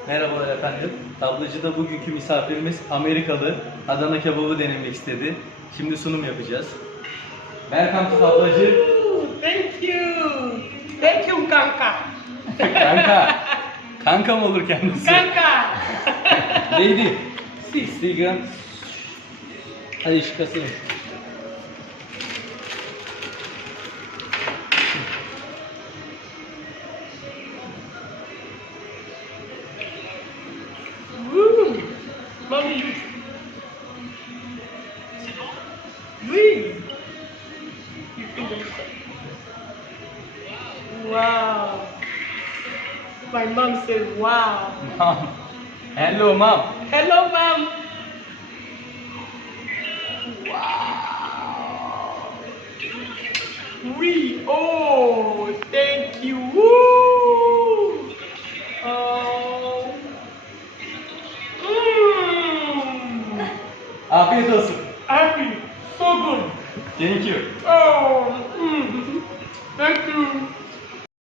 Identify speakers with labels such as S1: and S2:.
S1: Merhabalar efendim. Tablacıda bugünkü misafirimiz Amerikalı. Adana kebabı denemek istedi. Şimdi sunum yapacağız. Welcome to tablacı.
S2: Thank you. Thank you kanka.
S1: Kanka. Kanka mı olur kendisi?
S2: Kanka.
S1: Lady. 60 gram. Hadi şıkasın.
S2: Woo. Mommy. Oui. Wow. My mom said wow.
S1: Mom. Hello mom.
S2: Hello mom. Oui. Oh, thank you. Woo. Oh. Mm.
S1: Afiyet olsun.
S2: Happy. So good.
S1: Thank you.
S2: Oh. Mm. Thank you.